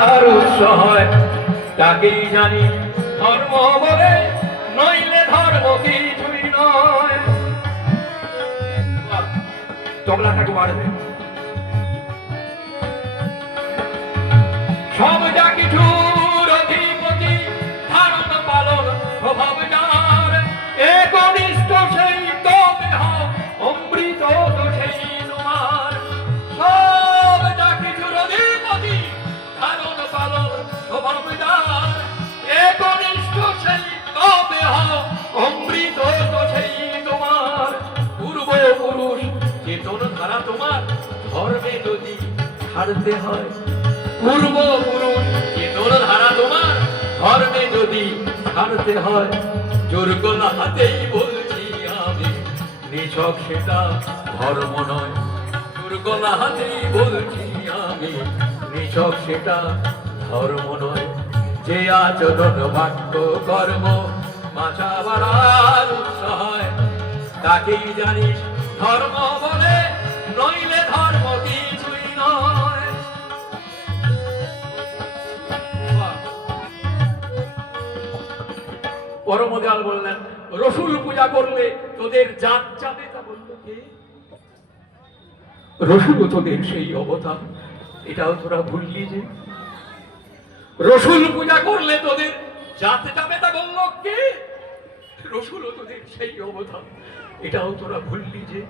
আর উৎস হয় তাকেই জানি ধর্ম বলে, নইলে ধর্ম কিছুই নয়। তবলাটাকে বাড়বে। সব যা কিছুর অধিপতি, ধারণ পালন স্বভাব যার, একনিষ্ঠ সেই তো দেহ, অমৃত তো সেই তোমার। সব যা কিছুর অধিপতি, ধারণ পালন স্বভাব যার, একনিষ্ঠ সেই তো দেহ, অমৃত তো সেই তোমার। পূর্বপুরুষ চেতন ধারা তোমার, ধর্মে যদি ছাড়তে হয়। পূর্বপুরুষ চেতন ধারা তোমার, ধর্মে যদি ছাড়তে হয়। জোর গলা হাতেই বলছি আমি, নিছক সেটা ধর্ম নয়। জোর গলা হাতেই বলছি আমি, নিছক সেটা ধর্ম নয়। যে আচরণ বাক্য কর্ম বাঁচা বাড়ার উৎস হয়, তাকেই জানিস ধর্ম বলে, নইলে ধর্ম কিছুই নয়। পরমদয়াল বললেন, রসুল পূজা করলে তোদের জাত যাবে। তা বলল কে? রসুল তোদের সেই অবতার, এটাও তোরা ভুললি যে। রসুল পূজা করলে তোদের জাত যাবে, তা বলল কে? রসুল তোদের সেই অবতার, এটাও তোরা ভুললি যে।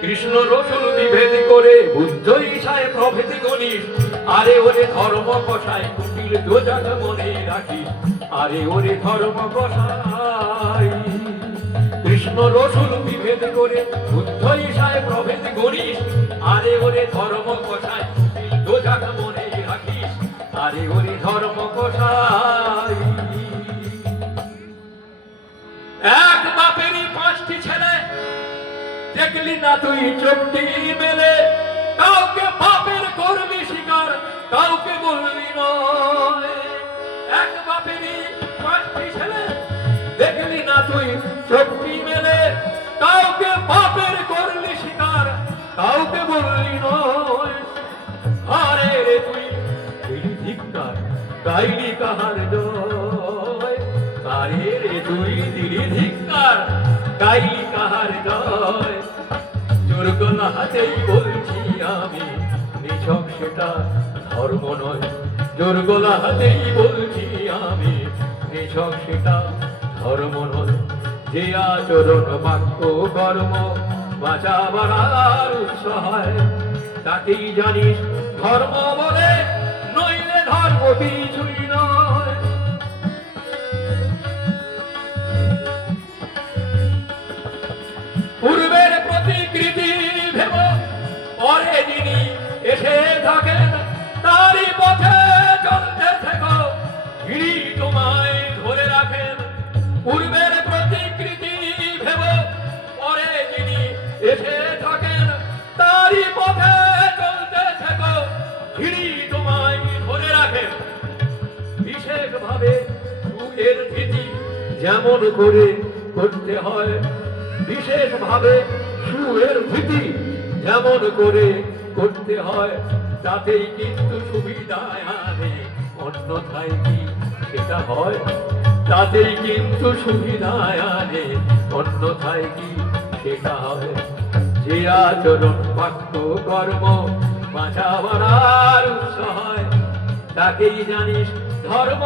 কৃষ্ণ রসুল বিভেদ করে বুদ্ধ ঈশায় প্রভেদ গণিস। আরে ওরে ধর্ম কষায় কুটিল দোজাগ মনে রাখিস। আরে ওরে ধর্ম কষাই, কৃষ্ণ রসুল বিভেদ করে বুদ্ধ ঈশায় প্রভেদ গণিস। আরে ওরে ধর্ম কষায় কুটিল দোজাগ মনে রাখিস। আরে ওরে ধর্ম কষাই। এক বাপেরই 5টি ছেলে, দেখলি না তুই চোখটি মেলে। কাউকে বাপের করবি স্বীকার, কাউকে বলবি নয়। এক বাপেরই 5টি ছেলে, দেখলি না তুই চোখটি মেলে। কাউকে বাপের করলি স্বীকার, কাউকে বললি নয়। আরে রে তুই দিলি ধিক্কার, গাইলি কাহার জয়। আরে রে তুই দিলি ধিক্কার, গাইলি কাহার জয়। জোর গলা হাতেই বলছি আমি, নিছক সেটা ধর্ম নয়। জোর গলা হাতেই বলছি আমি, নিছক সেটা ধর্ম নয়। যে আচরণ বাক্য কর্ম বাঁচা বাড়ার উৎস হয়, তাকেই জানিস ধর্ম বলে, নইলে ধর্ম কিছুই নয়। পূর্বের প্রতিকৃতি ভেব, পরে যিনি এসে থাকেন, তারই পথে চলতে থেকো, যিনি তোমায় ধরে রাখেন। পূর্বের প্রতিকৃতি ভেব, পরে যিনি এসে থাকেন, তারই পথে চলতে থেকো, যিনি তোমায় ধরে রাখেন। বিশেষভাবে সুখের ধৃতি যেমন করে করতে হয়, বিশেষভাবে সুয়ের ভীতি যেমন করে করতে হয়, তাতেই কিন্তু সুবিধায় আনে, অন্যথায় কি সেটা হয়? তাতেই কিন্তু সুবিধায় আনে, অন্যথায় কি সেটা হয়? যে আচরণ বাক্য কর্ম বাঁচা বাড়ার উৎস হয়, তাকেই জানিস ধর্ম।